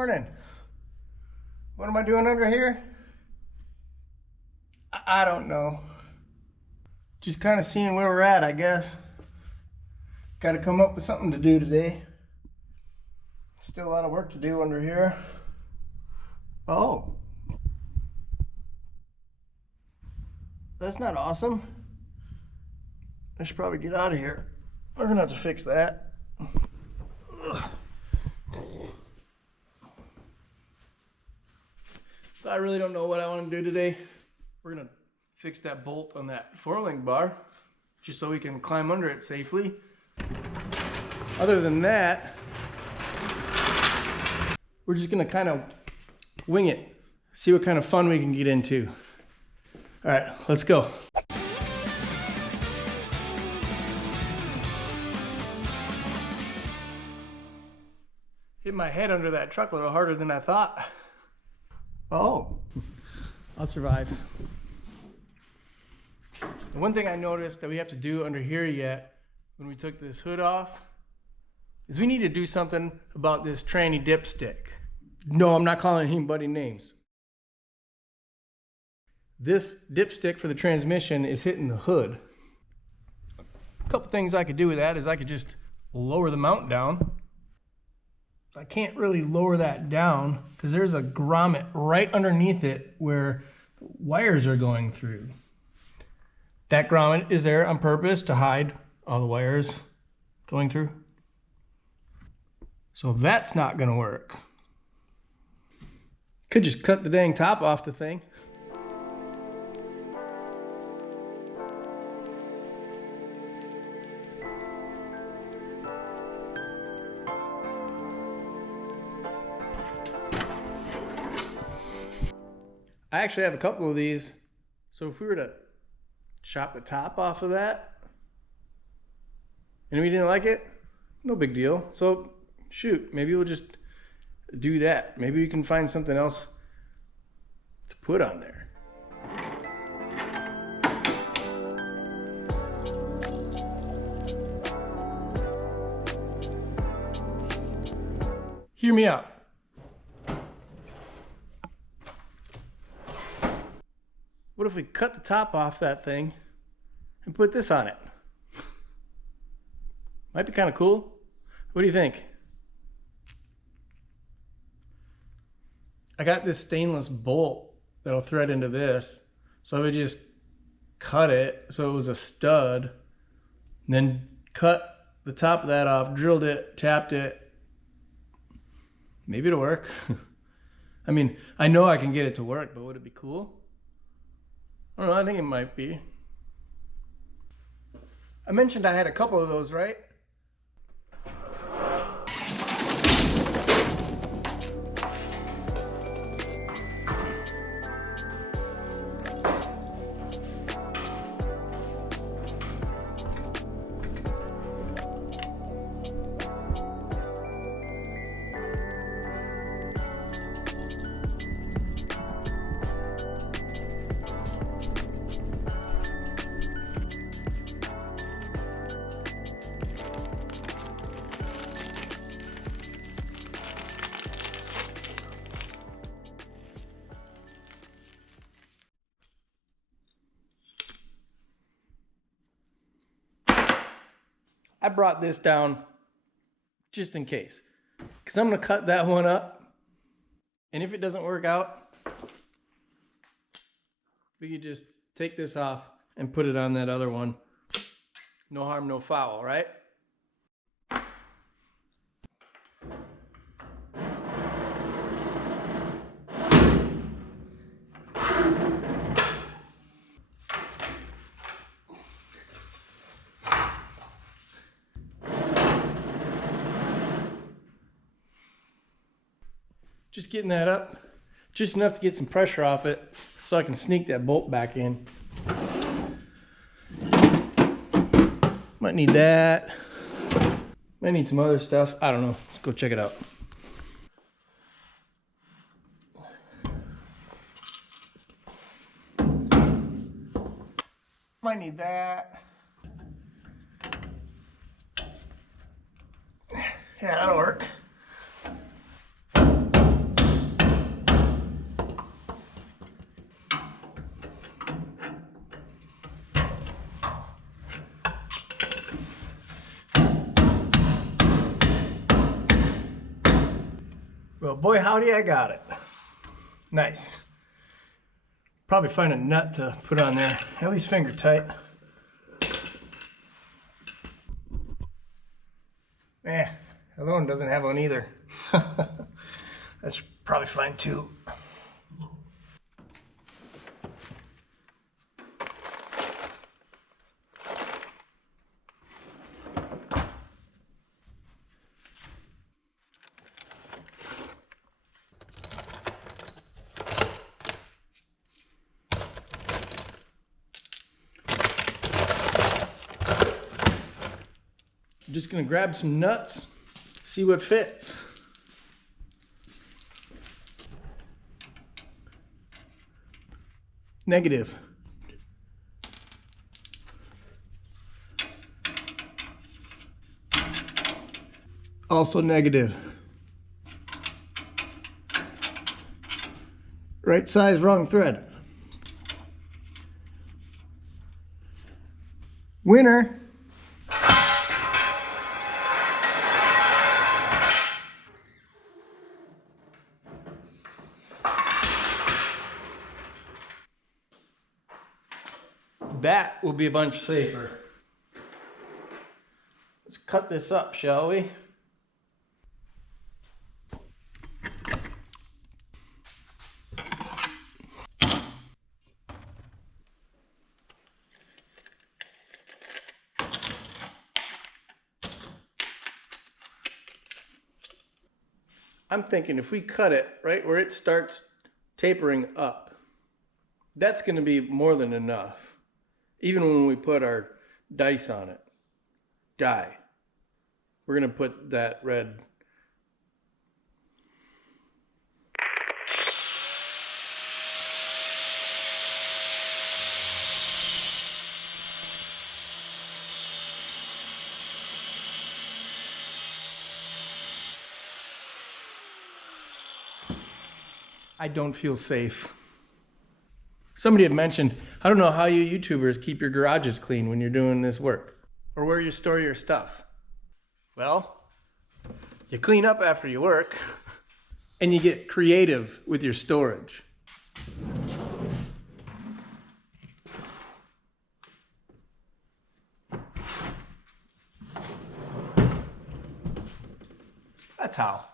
Morning. What am I doing under here? I don't know. Just kind of seeing where we're at, I guess. Got to come up with something to do today. Still a lot of work to do under here. Oh. That's not awesome. I should probably get out of here. We're gonna have to fix that. So I really don't know what I want to do today. We're gonna fix that bolt on that 4-link bar, just so we can climb under it safely. Other than that, we're just gonna kind of wing it, see what kind of fun we can get into. All right, let's go. Hit my head under that truck a little harder than I thought. Oh, I'll survive. The one thing I noticed that we have to do under here yet, when we took this hood off, is we need to do something about this tranny dipstick. No, I'm not calling anybody names. This dipstick for the transmission is hitting the hood. A couple things I could do with that is I could just lower the mount down. I can't really lower that down because there's a grommet right underneath it where wires are going through. That grommet is there on purpose to hide all the wires going through. So that's not gonna work. Could just cut the dang top off the thing. I actually have a couple of these, so if we were to chop the top off of that and we didn't like it, no big deal. So shoot, maybe we'll just do that. Maybe we can find something else to put on there. Hear me out. What if we cut the top off that thing and put this on it? Might be kind of cool. What do you think? I got this stainless bolt that'll thread into this. So I would just cut it so it was a stud, and then cut the top of that off, drilled it, tapped it. Maybe it'll work. I mean, I know I can get it to work, but would it be cool? I don't know, I think it might be. I mentioned I had a couple of those, right? I brought this down just in case, because I'm going to cut that one up, and if it doesn't work out, we could just take this off and put it on that other one. No harm, no foul, right? Just getting that up, just enough to get some pressure off it so I can sneak that bolt back in. Might need that. Might need some other stuff. I don't know. Let's go check it out. Might need that. Yeah, that'll work. Well, boy, howdy, I got it. Nice. Probably find a nut to put on there, at least finger tight. The other one doesn't have one either. That's probably fine too. I'm just gonna grab some nuts, see what fits. Negative. Also negative. Right size, wrong thread. Winner. That will be a bunch safer. Let's cut this up, shall we? I'm thinking if we cut it right where it starts tapering up, that's going to be more than enough. Even when we put our dice on it, dye, we're going to put that red. I don't feel safe. Somebody had mentioned, I don't know how you YouTubers keep your garages clean when you're doing this work, or where you store your stuff. Well, you clean up after you work, and you get creative with your storage. That's how.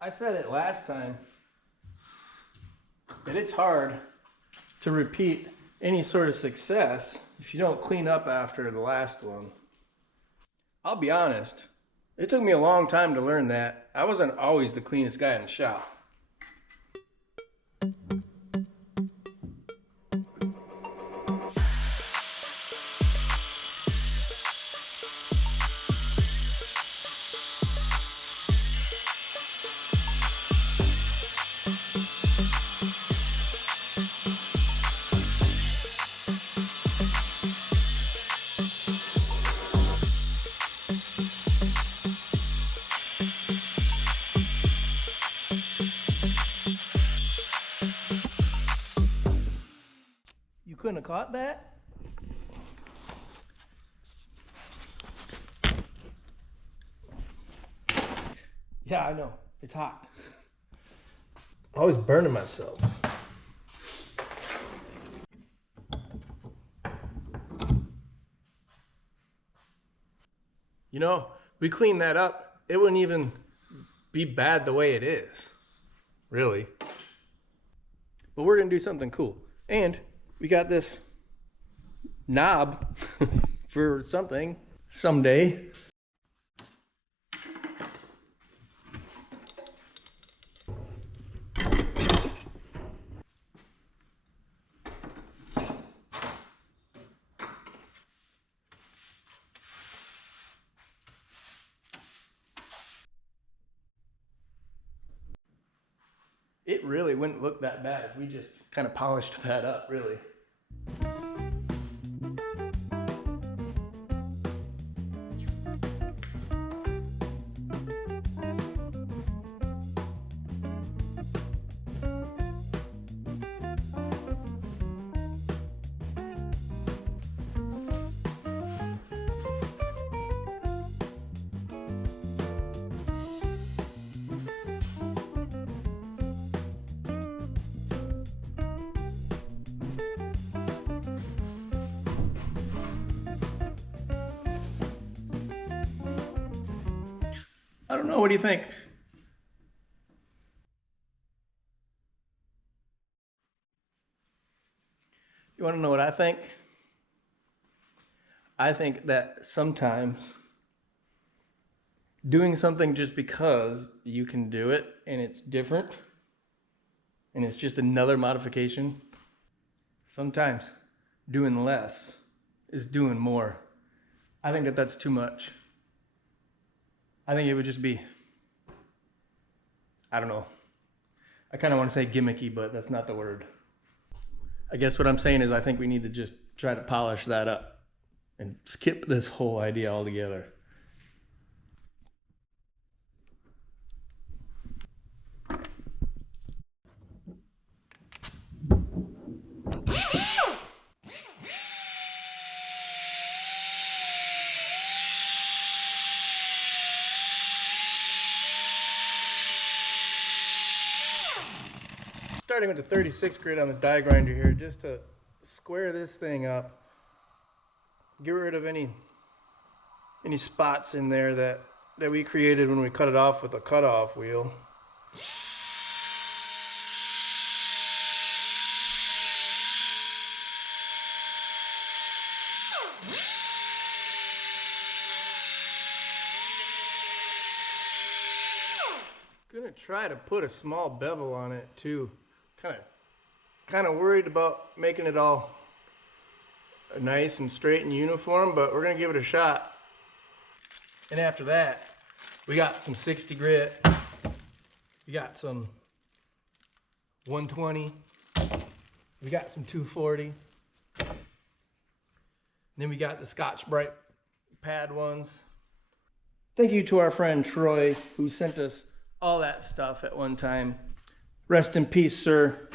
I said it last time, that it's hard to repeat any sort of success if you don't clean up after the last one. I'll be honest, it took me a long time to learn that. I wasn't always the cleanest guy in the shop. You couldn't have caught that? Yeah, I know. It's hot. Always burning myself. You know, we cleaned that up. It wouldn't even be bad the way it is. Really. But we're going to do something cool. And we got this knob for something someday. It really wouldn't look that bad if we just kind of polished that up, really. I don't know, what do you think? You want to know what I think? I think that sometimes doing something just because you can do it and it's different and it's just another modification, sometimes doing less is doing more. I think that that's too much. I think it would just be, I don't know. I kind of want to say gimmicky, but that's not the word. I guess what I'm saying is I think we need to just try to polish that up and skip this whole idea altogether. Starting with the 36 grit on the die grinder here, just to square this thing up, get rid of any spots in there that we created when we cut it off with a cutoff wheel. Gonna try to put a small bevel on it too. Kind of worried about making it all nice and straight and uniform, but we're gonna give it a shot. And after that, we got some 60 grit, we got some 120, we got some 240, and then we got the Scotch-Brite pad ones. Thank you to our friend Troy, who sent us all that stuff at one time. Rest in peace, sir.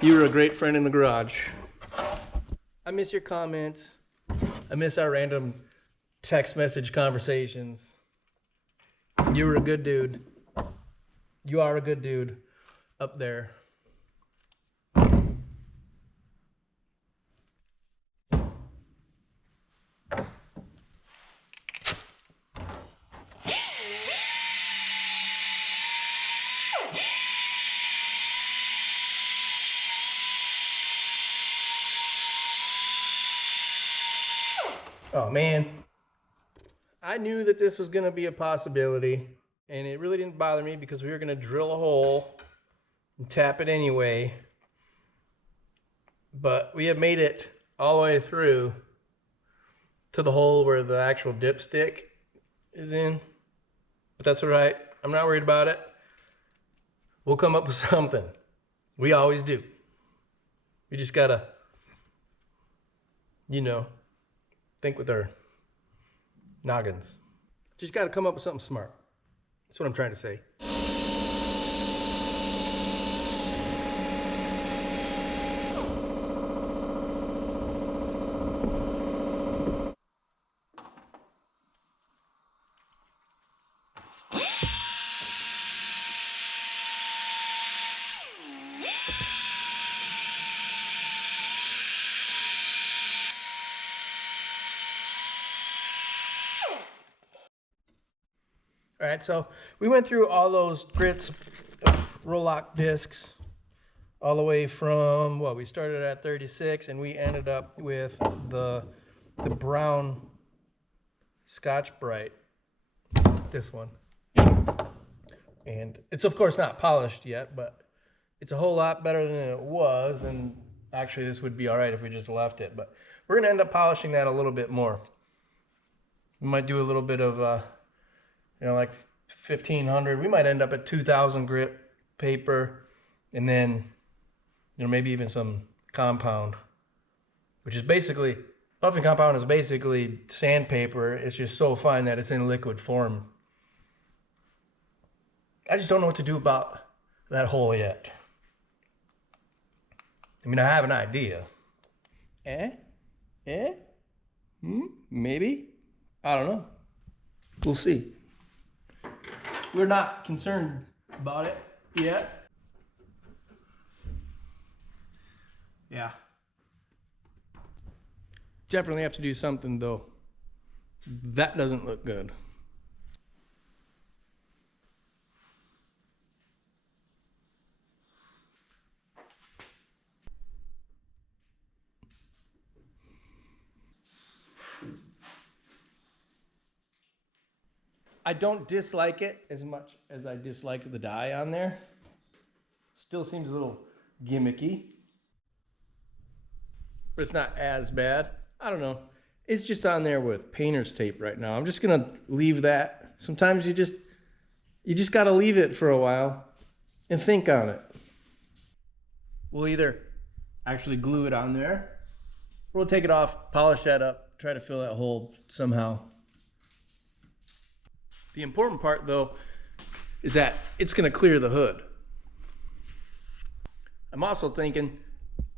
You were a great friend in the garage. I miss your comments. I miss our random text message conversations. You were a good dude. You are a good dude up there. Oh man, I knew that this was going to be a possibility, and it really didn't bother me because we were going to drill a hole and tap it anyway. But we have made it all the way through to the hole where the actual dipstick is in. But that's all right. I'm not worried about it. We'll come up with something. We always do. We just gotta, think with our noggins. Just gotta come up with something smart. That's what I'm trying to say. All right, so we went through all those grits of Rolock discs all the way from, we started at 36 and we ended up with the brown Scotch-Brite, this one. And it's of course not polished yet, but it's a whole lot better than it was, and actually this would be all right if we just left it, but we're gonna end up polishing that a little bit more. We might do a little bit of like 1500. We might end up at 2000 grit paper, and then maybe even some compound, which is basically, buffing compound is basically sandpaper. It's just so fine that it's in liquid form. I just don't know what to do about that hole yet. I mean, I have an idea. Maybe, I don't know. We'll see. We're not concerned about it yet. Yeah. Definitely have to do something though. That doesn't look good. I don't dislike it as much as I disliked the dye on there. Still seems a little gimmicky, but it's not as bad. I don't know. It's just on there with painter's tape right now. I'm just gonna leave that. Sometimes you just gotta leave it for a while and think on it. We'll either actually glue it on there, or we'll take it off, polish that up, try to fill that hole somehow. The important part though is that it's gonna clear the hood. I'm also thinking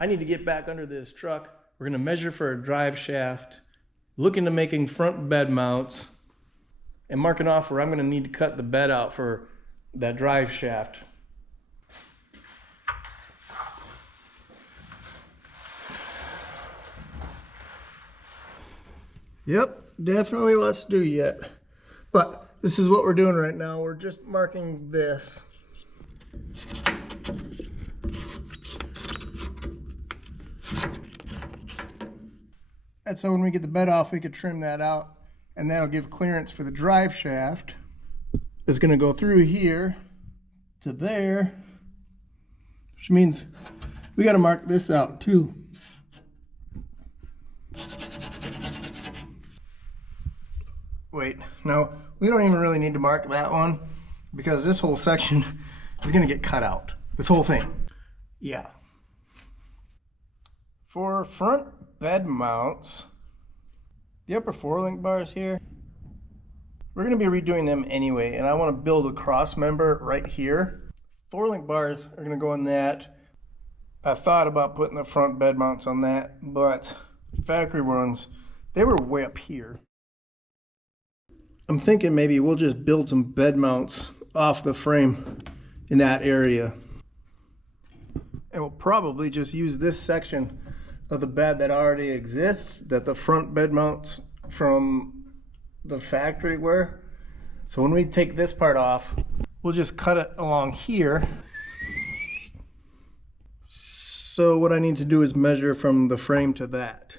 I need to get back under this truck. We're gonna measure for a drive shaft, look into making front bed mounts, and marking off where I'm gonna need to cut the bed out for that drive shaft. Yep, definitely let's do yet. But this is what we're doing right now. We're just marking this. And so when we get the bed off, we could trim that out, and that'll give clearance for the drive shaft. It's gonna go through here to there, which means we gotta mark this out too. Wait, no, we don't even really need to mark that one because this whole section is gonna get cut out. This whole thing. Yeah. For front bed mounts, the upper 4-link bars here, we're gonna be redoing them anyway, and I wanna build a cross member right here. 4-link bars are gonna go in that. I thought about putting the front bed mounts on that, but factory ones, they were way up here. I'm thinking maybe we'll just build some bed mounts off the frame in that area. And we'll probably just use this section of the bed that already exists, that the front bed mounts from the factory were. So when we take this part off, we'll just cut it along here. So what I need to do is measure from the frame to that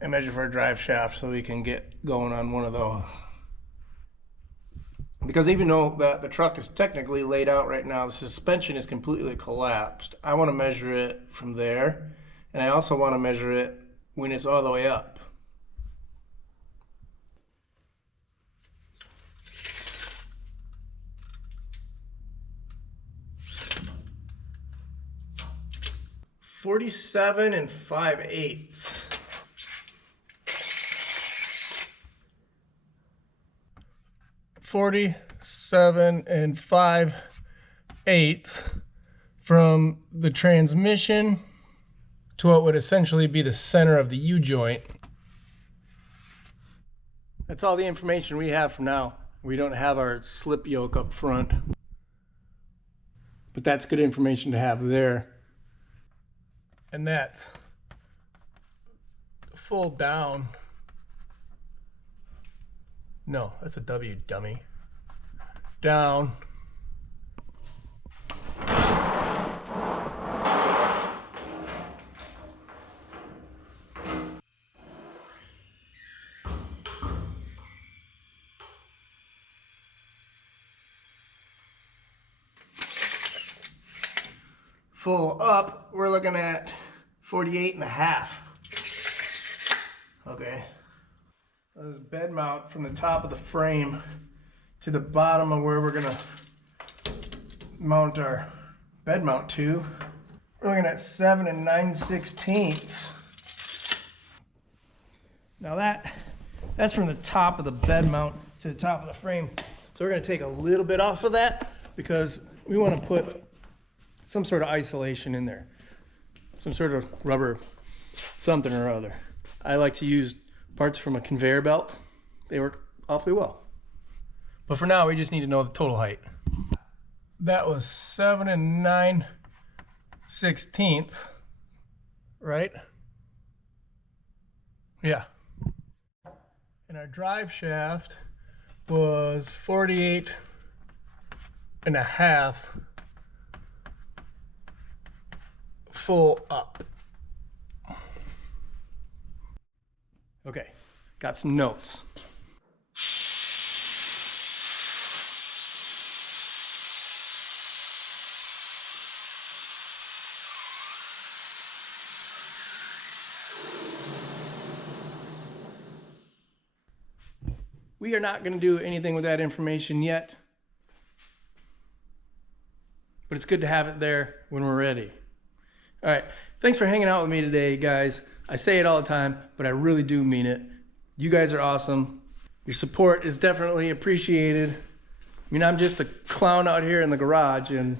and measure for a drive shaft so we can get going on one of those. Because even though the truck is technically laid out right now, the suspension is completely collapsed. I want to measure it from there, and I also want to measure it when it's all the way up. (47 5/8). 47 5/8 from the transmission to what would essentially be the center of the U-joint. That's all the information we have for now. We don't have our slip yoke up front, but that's good information to have there. And that's full down. No, that's a W, dummy. Down. Full up, we're looking at 48.5. Okay. This bed mount from the top of the frame to the bottom of where we're gonna mount our bed mount to. We're looking at 7 9/16. Now that's from the top of the bed mount to the top of the frame. So we're gonna take a little bit off of that because we want to put some sort of isolation in there. Some sort of rubber something or other. I like to use parts from a conveyor belt. They work awfully well. But for now, we just need to know the total height. That was 7 9/16, right? Yeah. And our drive shaft was 48.5 full up. Okay, got some notes. we are not going to do anything with that information yet. But it's good to have it there when we're ready. All right. Thanks for hanging out with me today, guys. I say it all the time, but I really do mean it. You guys are awesome. Your support is definitely appreciated. I mean, I'm just a clown out here in the garage, and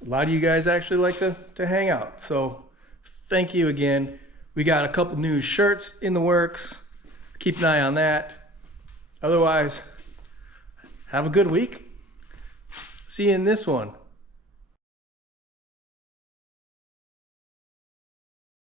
a lot of you guys actually like to hang out. So thank you again. We got a couple new shirts in the works. Keep an eye on that. Otherwise, have a good week. See you in this one.